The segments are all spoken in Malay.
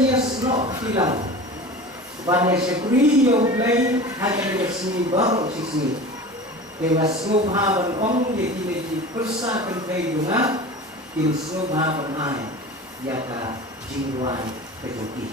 nias no hilang. Banyak sekali yang lain hanya dengan seni baru sini. Dewas ngubhaban ong yaki lagi persa kenpai dunga kin ngubhaban ai yaka jingwan kejuki.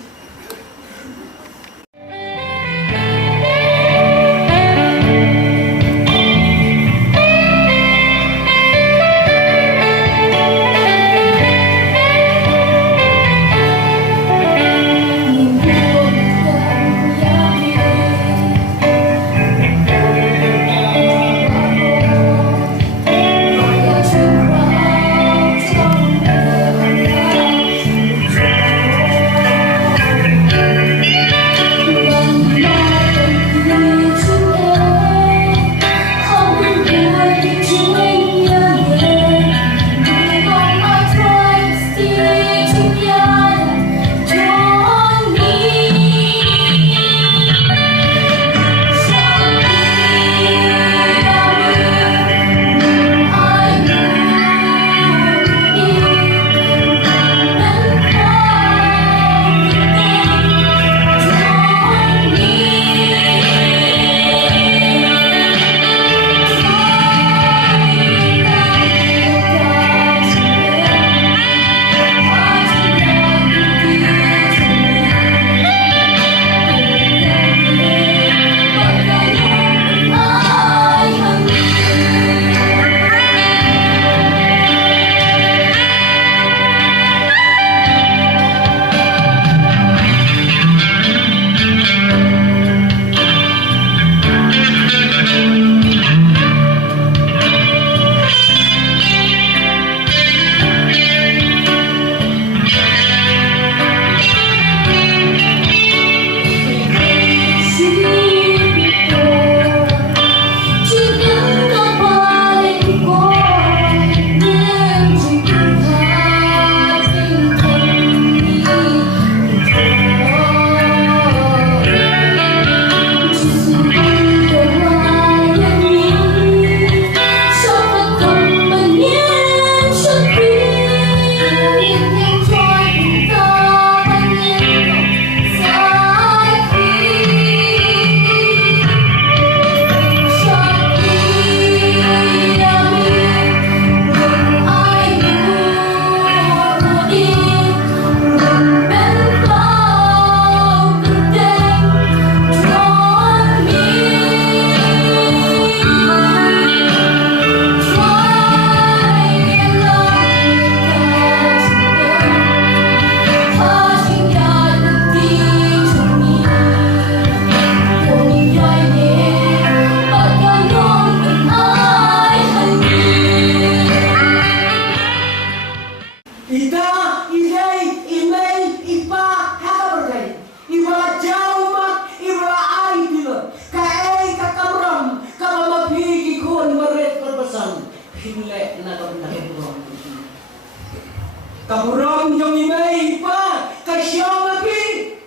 Kaburong yung imay pa kasyong api.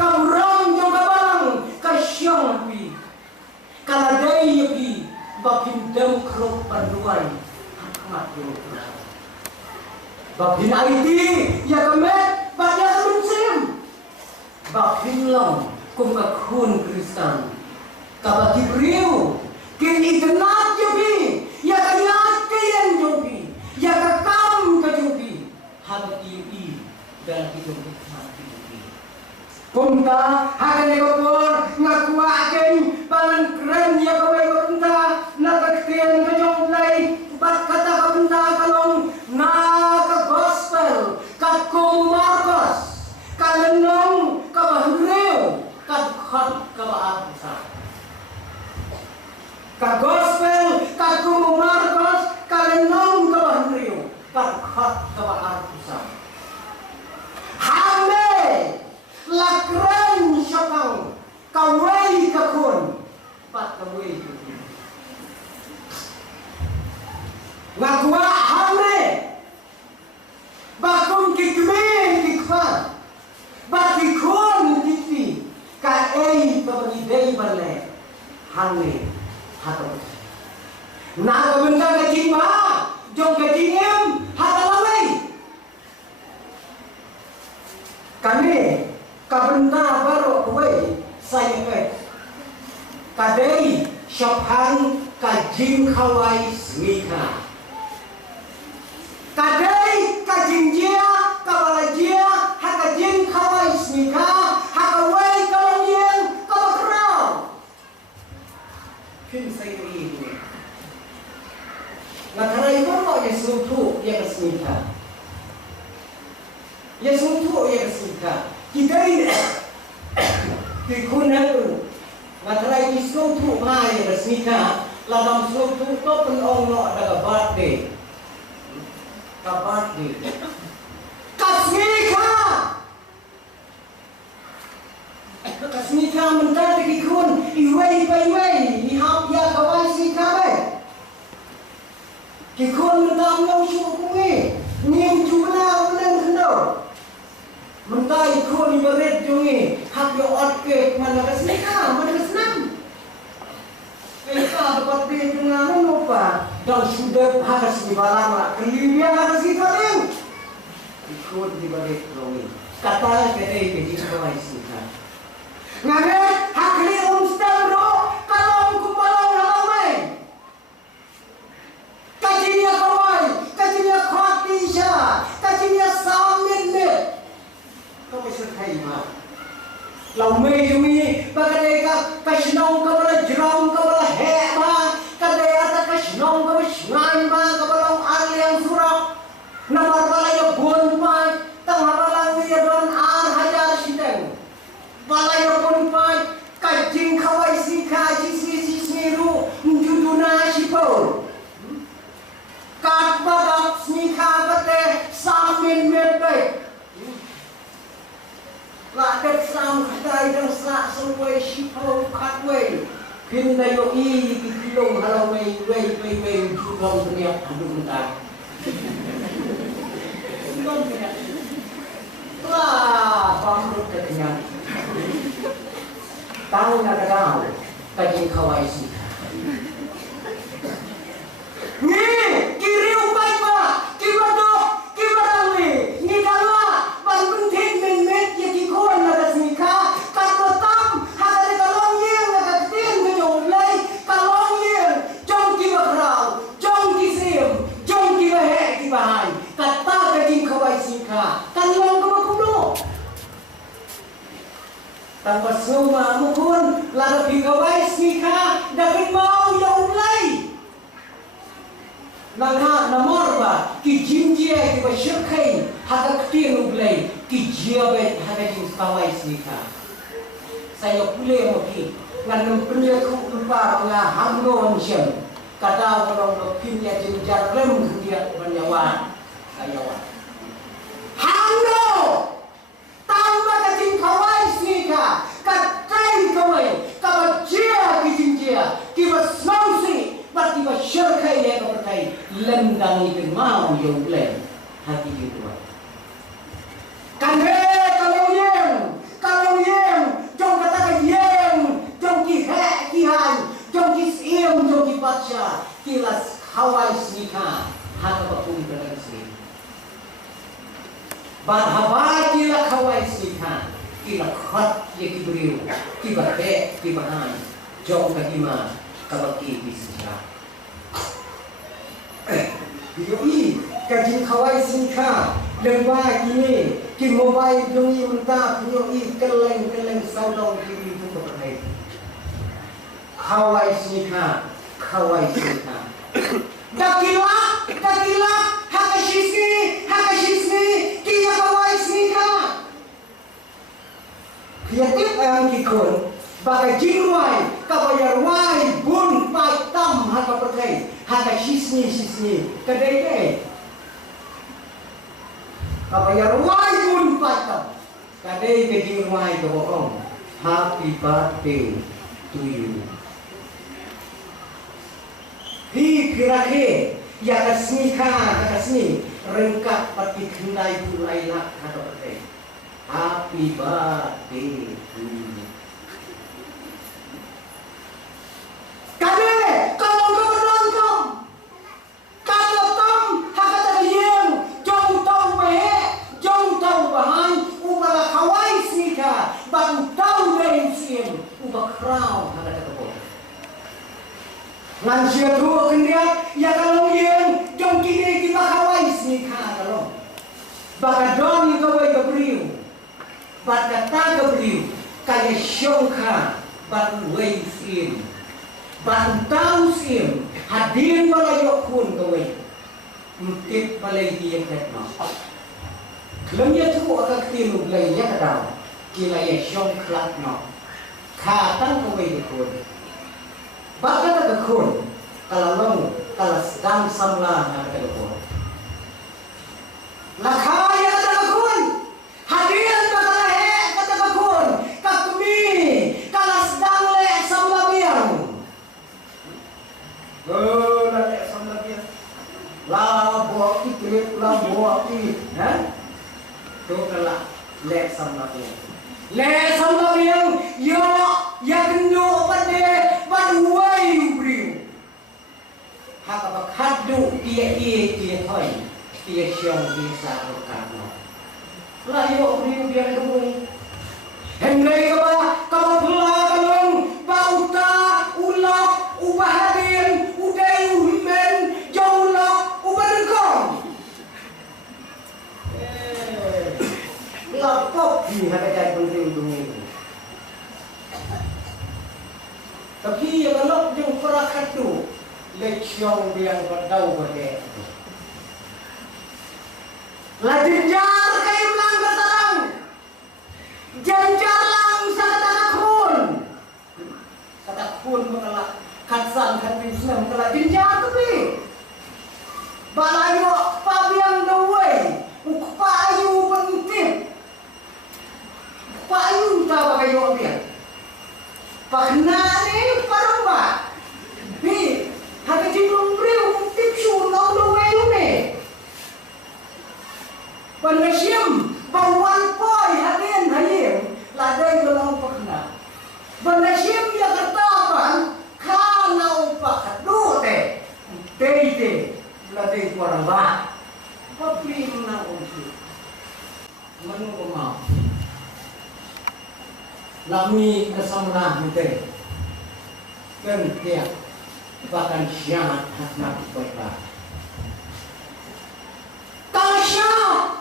Kaburong yung kabang kasyong api. Kaladay api bakin daw krop panuay hakmat yung krop. Bakin IT ya kamet pada kamunsim. Bakin lang kung akun Kristan. Kabati beriu kin itenat yogi ya kanyat kayan yogi ya kakam kajugi habati yogi dan hidup mati yogi. Kumta hakan ekor ngakua aken palan keren ya kawai kumta nakaktian kajong lay bat kata kumta kalong na ka gospel kakong Marcos kalenong kabahriu kakhat kabaagsa. Ka gospel kakung Marcos kalenong kabahanriyo kakhat kabaagsa. Hame lakren syakang kaway kakun pat kaway kakun. Ngakwa hame bakung kikmen kikfa bakikun kikfi ka ei pabagidey bale hame hatau na benda kecil mah jong kecil em hatalawai Kabenta baru kuwe saya ke kadai syaphan kajing kawai smika kadai kajing jia kabala jia hakajing kawai smika hakawai kalongyen kabakrau pin saya ini ngakarai baru Yesus tu yang smika Yesus tu yang smika kita ini dikunakan matrai Yesus tu mai resmika ladam Yesus tu pun ongno ada birthday kabati kasmika mentar dikun iwei iwei ihap ya kawai smika be dikun mentam yang syukungi nim juna ulen kendor mentai ikut ibarat jungi hak yo otke mana kesneka mana kesnam eka dapat dia dengan lupa dan sudah harus dibalang kelihatan harus dikaling ikut ibarat jungi kata kata ini kawai sika ngane hak li umstam ro kalau kumpalang ramai kajinya kawai kajinya khatisha kajinya samin ne kau sertai mah, lau mei jumi, bagai ka kasnong kabala jeram kabala hema, kadai ata kasnong kabala shngai mah kabala aliang surap, namar bala yo bon pai, tang bala ni don ar hajar siteng, bala yo bon pai, kajing kawai sika sisi ru, juduna sipol, kat badak sika bate samin medbay. Ladat sam kadai dan sak semua sipau katway pinda yo I kilong halau mai wei jurong dunia adu mentar non tidak wah pamrut kenyang tahu nak tahu kajing kawai sih ni kiri upai pa kibato kibarawi ni dalwa ban penting men ya kikon na kasmika katotam hada kalong yeng na katin na jong lai kalong yeng jong kibakrau jong kisim jong kibahe kibahan kata kajing kawai sika kalong kabakuno tanpa semua mukun lara kawai sika dapat mau jong lai nangha namorba ki jinjia ki bashirkai hada ktin ublai ki jiabe hada jin kawai snika saya pule moki ngan punya ku lupa nga hamno onsem kata orang do pinya jin jarlem dia banyawa saya wa hamno tamba ka jin kawai snika katai kawai kabajia ki jinjia ki basmausi pati bashirkai ya kapatai lendang itu mau yang boleh hati itu. Kande kalau yang jom katakan yang jom kihan jom kisim jom kibaca kilas Hawaii snika hata bakun berada sini. Bahwa kila Hawaii snika kila khat ye kibriu kibate kibahan jom kahima kabaki bisja. Yoi kajing kawai singka lembah kini ki mobile dungi mentah yoi keleng saudong kiri itu berkait kawai singka dakila hakashisni kia kawai singka kreatif ang kikon bagai jinwai kabayar wai bun pai tam haka perkai haka shisni kadai kabayar wai bun pai tam kadai ke jinwai ke bohong happy birthday to you hi kirake ya kasni rengkap pati kendai pulai nak haka perkai happy birthday to you. Kade kalau kau tom hakata yang jong tau bahan ubala kawai snika ngan sia tu kendiak ya kalau yang jong kini kita kawai sini kalau baka doni kawai gabriu baka ta gabriu kaya syongka ban wei sim ban tau sim hadir malayo kun kawai mungkin palagi yang ketno lemnya tu akan tilu lainya kadang kila ya syong klak no khatang kawai kun baka ta kun kalau long kalau sedang samla na kadang lakaya kadang kun hadir bakal he kadang kun kakmi kalau sedang le samla biang la le samla biang la bo ikrit la bo ik tu kalau le samla biang le samla biang yo ya kendo pade paduai ubriu haka khadu dia thoi dia syong bisa berkarno la yo ubriu biang doi henry ka pula kalong bauta ulok ubahadin udai uhimen jauhlok ubarengkong lapok di hadapan penting dunia tapi yang kalau jeng perakat tu lecong yang berdau berde la jenjar kayu lang ketarang jenjar lang sa katakun makala katsan katislam makala jenjar tapi balayo pabiang dawai ukpayu pentip payu tawa kayo biang pagnani paramba bi hati jinung riu tipsu no dawai ne Panasiam bawan poi hadin hayim ladai golong pakna. Panasiam ya katapan kalau pak dote teite ladai orang ba. Papi na unsi. Manu ma. Lami kesamna mute. Kan dia bahkan syarat hakmat baiklah. Tasya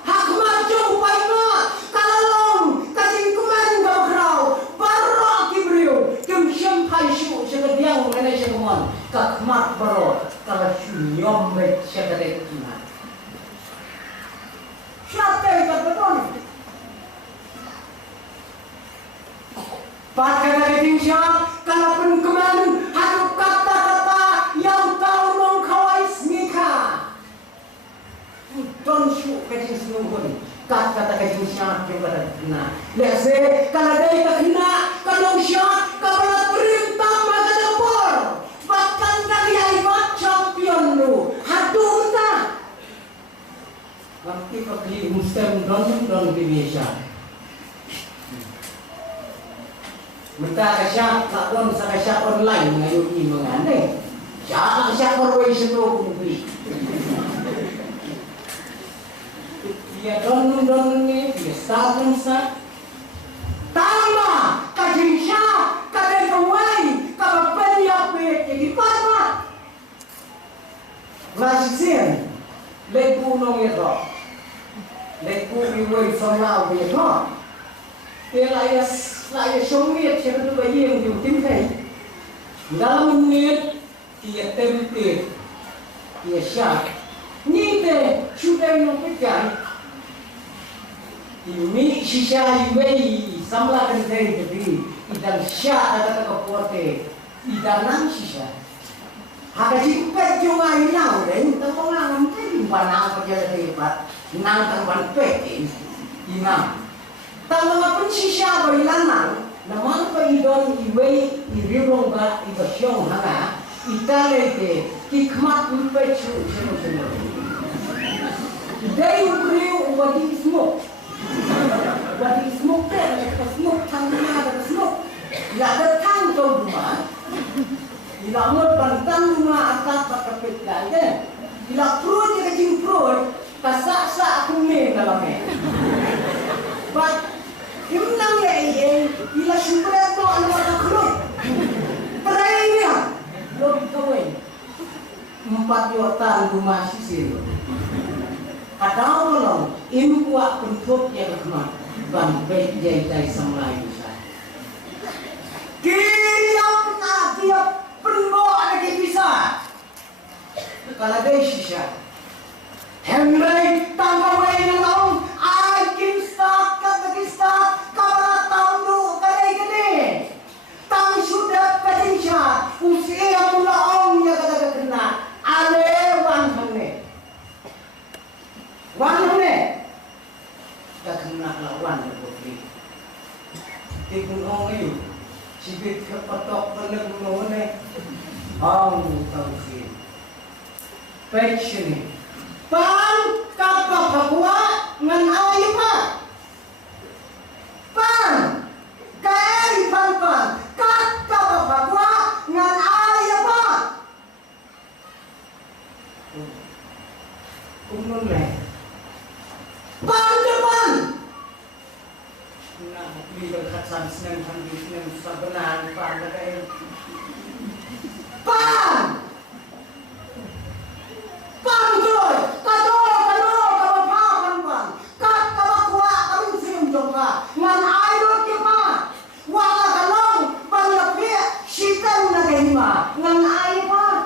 hakmat jauh paima kalalong kacing kuman gabrau barok kibriu kem syampai syu segediang mengenai semuan hakmat barok kalau syunyom bet segedek kiman siapa ikat beton pat kata kacing syam kalau pun kuman hadap kata-kata yang tahu nong kawai smika don't shoot kacing senunggun kata kacing syat yang pada kena let's say kalau dia kena kalau syat kalau perintah maka dapur bahkan kali aibat champion lu hadur tak waktu kali muslim don biasa minta syat tak don sa syat online ngayon imangane syat perway senung beli dia don ni dia saben sa tama kajing sya kadang kawai kapan ya pe jadi parma rasien leku nong ya do leku iwai sama ya do dia laya somit siapa tu bayi yang diutin kai dalam menit dia tempe dia sya ni te sudah nong pekai ini sisa iwei samla kenteng jadi idan sya ada kapote idanan sisa haka jipet cuma hilang dan tolong nanti panang kerja hebat nang tangban pek inam tanggal apa sisa berilanang naman pa idon iwei iribong ba ibasyong hanga italete kikmat upechu sino day ukriu wadi smoke bagi smoke ada smoke tangga ada smoke tidak ada tangga rumah tidak mau bantang rumah atas pakai peta itu tidak perlu dia kecil perlu kasak aku ni dalamnya but imnang ya bila sumber itu anda tak perlu perayaan lo kawin 4 yotan rumah sisir. Kadang belum impuak bentuk yang kemat ban baik jai semlai bisa. Tiap penbawa lagi bisa. Kalau dia sisa, Henry tanpa wayang long, I can start kata start kalau tahu tu kadai kadai. Tang sudah kadinca, usia mula om ya kata kena. Ale wan hane, tak kena lawan berkopi. Tikun ong ayu, sibit kepatok penek menone, ong tahu sih. Passion, pan kapal Papua ngan ayu pa, pan kai pan kapal Papua ngan ayu pa. Kumun le. Pan depan. Nah, beli berkatsan senang sabenan pan dekai. Pan. Pan joy. Kado pan. Kat kuat kami sim jongka. Ngan ayo ke pan. Wala kalong pan lepie sitan na kahima. Ngan ayo pan.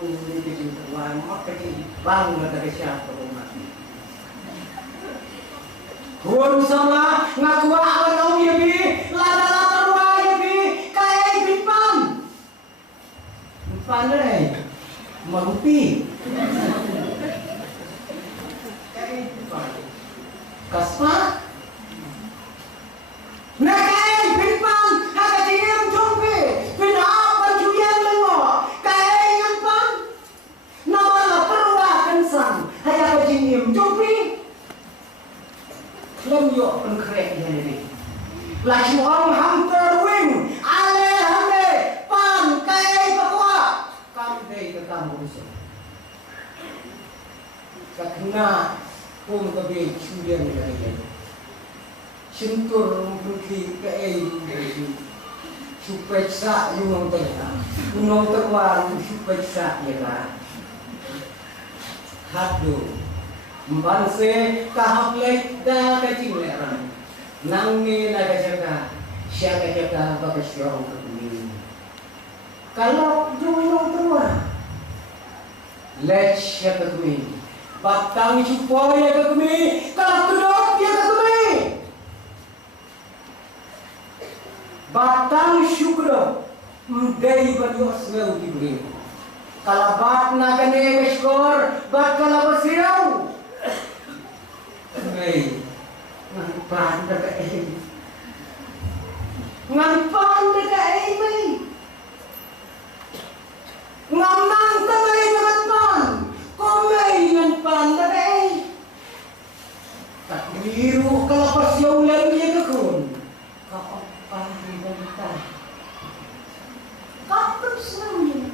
Ini jadi terwang mak kaki bang dari siapa rumah. Hun sama ngaku apa dong ya bi, lada terwang ya bi, kayak bipan, pandai, marupi, kayak bipan, kaspa, nak kayak bipan, agak diam jombe, pindah penjualan lengo, kayak bipan, nama perwah kensan, hayat diam jombe. Lem yo pengkrek ini. Lagi orang hampir wing, ale pan kai Papua, kamdei ke kamu besok. Kakna pun kebi culian lagi. Cintur pergi ke supaya sak yung terwar supaya sak ya lah. Hadu. Membanse kahap lek dah kacing leran, nangi naga jaga, siapa jaga bagai siapa kebumi. Kalau jumlah terwah, lek siapa kebumi, batang cupo ya kebumi, kalau kedok ya kebumi, batang syukur, mendai baju asal diberi. Kalau bat naga negeskor, bat kalau bersirau. Ngay, ngan pan dekai mai, ngamang tamai ngan pan, komai ngan pan dekai. Tak biru kalau pas yang lalu ya kekun, kau pan di bawah. Kapan senangnya?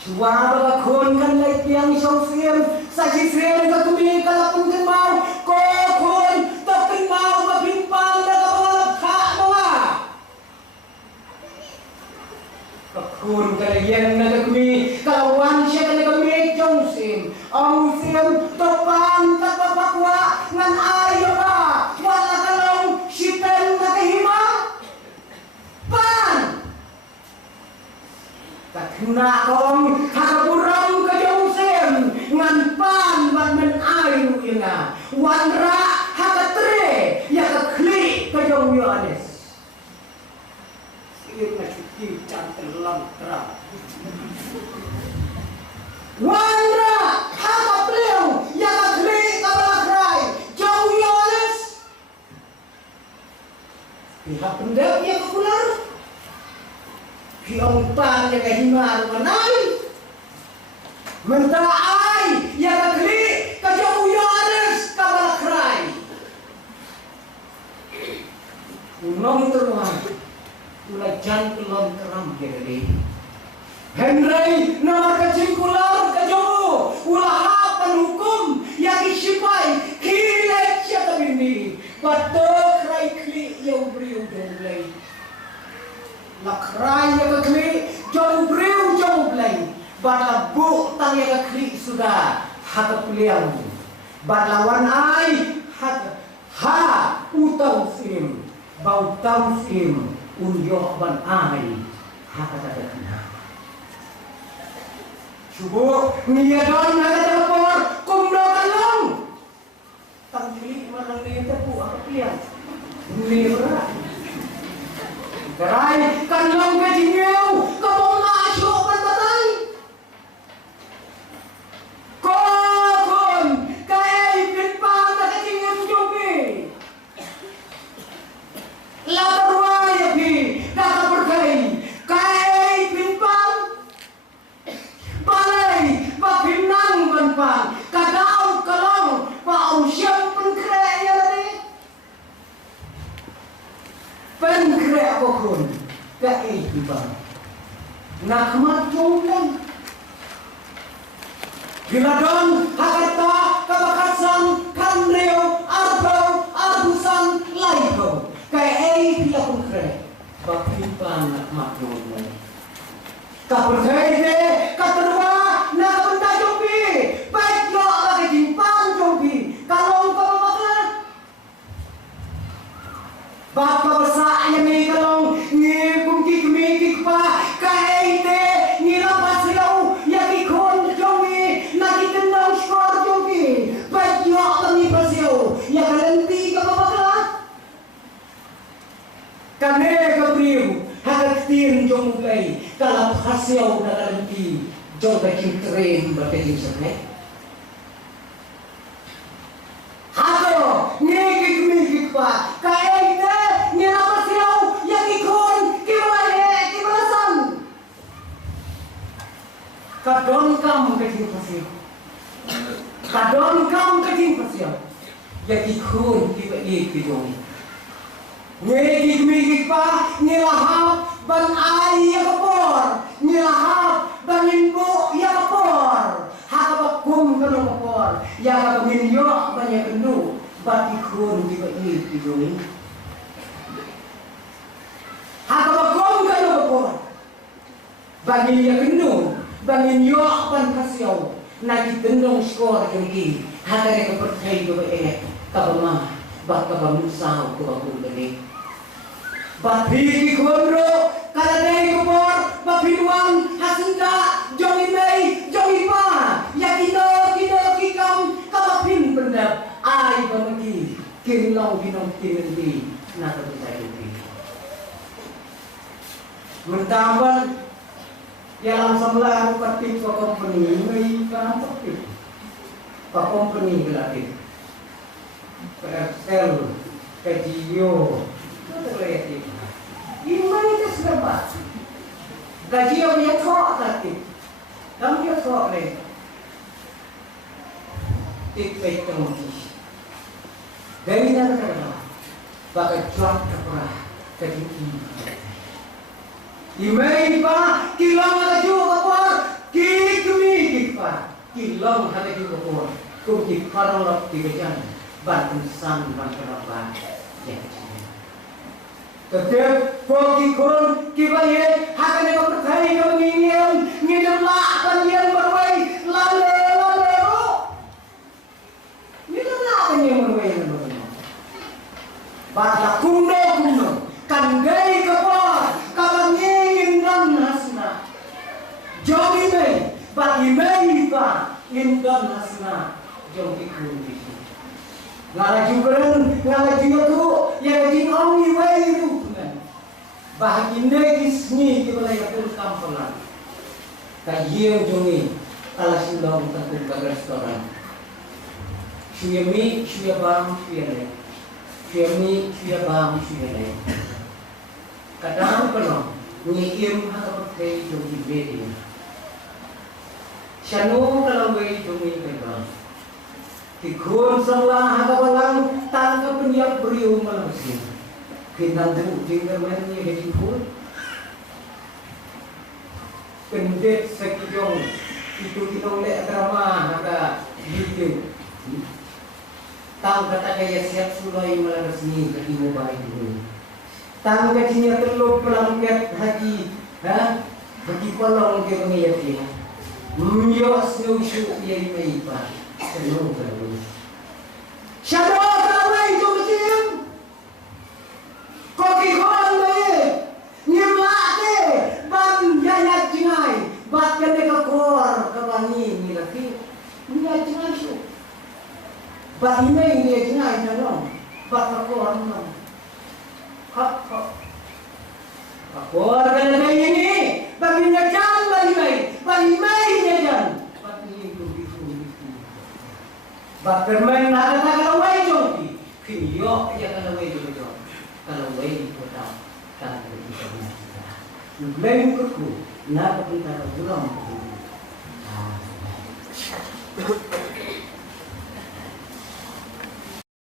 Suara kon kan lagi yang sosial, saji sering ketemu kalau penting mau, kon tapi mau berbimpang dah kalau tak doa. Kon kalian nak ketemu kalau wansya kan ketemu jongsim, sim topan tak Papua ngan ayo ba, wala kalau sipen nak hima, pan. Tak kena kong hakaburang kajongsen ngan pan ban men ayu ina wanra hakatre ya kekli kajong Yohanes sirna cuti cantel terang wanra hakatreu ya kekli kabalakrai jong Yohanes pihak pendek ya kekular Kiong pan yang kahima manai, mentah ai yang kekli kajau Yohanes kabalakrai. Unong teruan, ulajan kelom keram jadi. Henry nama kecil kular kajau, ulah hukum yang isipai kilet siapa bini, batok rai kli yang beri udolai. Lakrai yang kekli, Bata bu tang yang klik sudah hata pilihan. Batlawan ai hata ha utang sim bau tang sim unyo ban ai hata kata kena. Subuh niya don hata telefon kumdo kalong. Tang klik marang niya tepu hata pilihan. Niya berat. Gerai kalong kejingeu kabong masuk berbatai. Kokon kai pinpang na kejingeu jogi. Latarwa yapi kata berkai kai pinpang balai papinang banpang kadau kalong pa usyam pengkreya ni. Pengkreya kokon kai pinpang nak matuleng. Giladon, Hakata, Kabakasan, Kanreo, Arbo, Arbusan, Laiko. Kaya pila pun kere. Bakimpan nak maknun. Kaperkai de, katerwa, nak benda jombi. Baik lo lagi jimpan jombi. Kalau kau makan. Bapa besar yang ni kalau ni kumki kumiki pa. Kaya de, ni lapas silau yang ikon jombi. Nakikenang skor jombi. Baik lo kami pasio. Yang kalenti kau makan. Kane kabriu hakatin jong mulai kalap hasil dalam di jong baking tren baking sakit. Hado ngekik pa kaita ni apa siau yang ikon kibalasan. Kadon kam baking pasio. Kadon kam baking pasio. Yang ikon kibalasan. Ngekik pa nilahap ban ai ya kapor nilahap ban imbu ya kapor hakabakum kanu kapor ya kaminyo ban ya kendu batikun di bayi tidung hakabakum kanu kapor bagi ya kendu banginyo ban kasiau nagi tendong skor kengki hakare kepercayaan do bae kabama bak kabamsau ko bakul bani. Bapi kondro kaladai kubor bapi duang hasinda jongi mei jongi pa yakino kikam kabapin pendap ai bamaki kinong kinenti nata bersaiki mentamban yang sebelah pati pa company mei kan pati pa company gelati PXL Kajio terlihat ini itu sebab gaji yang dia kok tadi, kamu dia kok le, tipe tengki, dari mana kerana, pakai cuak kerah, gaji ini, imei pa kilang ada juga kapal, kikumi pa kilang ada juga kapal, kumki paralap dibejan, bantu san bantu apa, ya. Tetap koki kon kibaye hakane ko percaya ko ngingem ngidam la kanyen berwai lale ro ngidam la kanyen berwai no bata kundo kangai kapor kabangin dan hasna jogi me bagi me pa indan hasna jogi kundi ngala juga tu yang jing only way itu bahagia kisni kita lagi pun kampungan kajian jongi ala sindang takut bagai restoran suya mi suya bang suya le suya mi suya bang suya le kadang kalau nyiim harap pakai jongi bedi shanu kalau gue jongi bebang tikun salah hakabalang tangkap penyiap beriu manusia kinang tu tinggal mana yang dikut pendek sekijong itu kita lek drama haka video tang kata kaya siap sulai malas ni kaki mobile ini tang kacinya telur pelangkat haji ha bagi kolong ke pengiat dia Miyos no shu yai mai pa. Kano kano. Shadow kalawai tu betul. Koki koran mai. Nyemate ban jaya jinai. Bat kene ka kor ka bani ni laki. Ni jinai shu. Bat ini ni jinai na bat ka kor no. Hak hak. Kor kene ini bagi nyajan bagi mai nyajan. Bat ini tu bisu. Bat kermain nada kalawai jodi. Kiyo ya kalawai jodi. Kalawai di kota. Kalawai di kota. Nuglayin ko na papunta ka bulang.